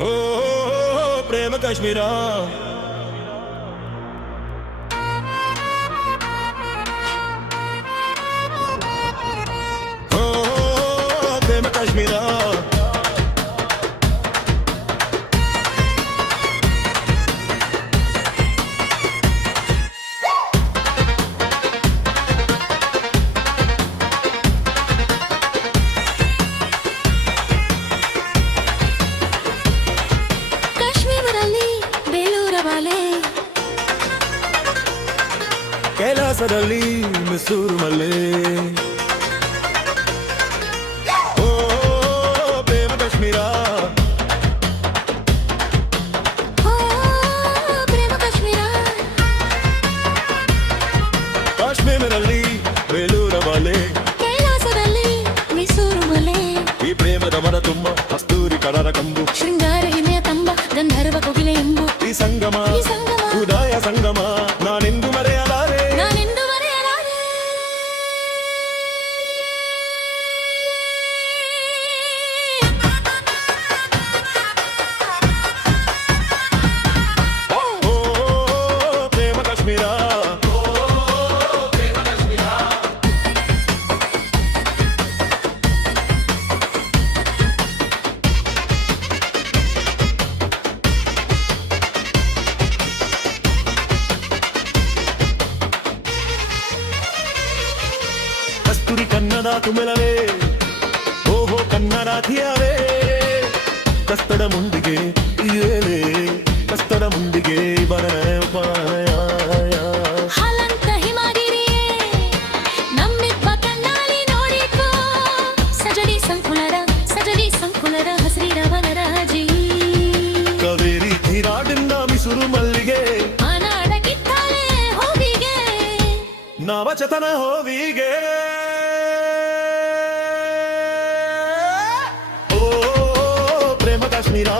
ಓ ಪ್ರೇಮ ಕಾಶ್ಮೀರ ಓ ಪ್ರೇಮ ಕಾಶ್ಮೀರ ಕೈಲಾಸದಲ್ಲಿ ಮಿಸೂರು ಮಲ್ಲೆ ಓ ಪ್ರೇಮ ಕಾಶ್ಮೀರ ಕಾಶ್ಮೀರದಲ್ಲಿ ಬೇಲೂರ ಮಲೆ ಕೈಲಾಸದಲ್ಲಿ ಮಿಸೂರು ಮಲೆ ಈ ಪ್ರೇಮದ ಮರ ತುಂಬ ಕಸ್ತೂರಿ ಕಡರ ಕಂಬು ಶೃಂಗಾರ ಹಿಮೆಯ ತಂಬ ಗಂಧರ್ವ ಕೋಗಿಲೆ ಎಂಬು ಈ ಸಂಗಮ ಉದಯ ಸಂಗಮ ನಾನೆಂದು ಮರೆಯಲಾರೆ ನಾನೆಂದು ಮರೆಯಲಾರೆ ಓ ಪ್ರೇಮ ಕಾಶ್ಮೀರ ಕಸ್ತೂರಿ ಕನ್ನಡ ತುಮಲವೇ ಓಹೋ ಕನ್ನಡ ಥಿಯವೇ ಕಸ್ತಡ ಮುಂದಿಗೆ ಏನೇ ಕಸ್ತಡ ಮುಂದಿಗೆ ಬರನೆ ಉಪಾಯ ಹಾಲಂತ ಹಿಮಗಿರಿಯೇ ನಮ್ಮಿಬ್ಬ ಕಣ್ಣಾಲಿ ನೋಡಿಕೋ ಸಜಡಿ ಸಂಕುಲರ ಹಸಿರವನರ ಜೀ ಕಾವೇರಿ ತೀರಾಡಿಂದ ಮಿಸುರು ಮಲ್ಲಿಗೆ ಆನಾಡ ಕಿತ್ತಾಲೆ ಹೋಗಿಗೆ ನವಚತನ ಹೋವಿಗೆ ಓ ಪ್ರೇಮ ಕಾಶ್ಮೀರ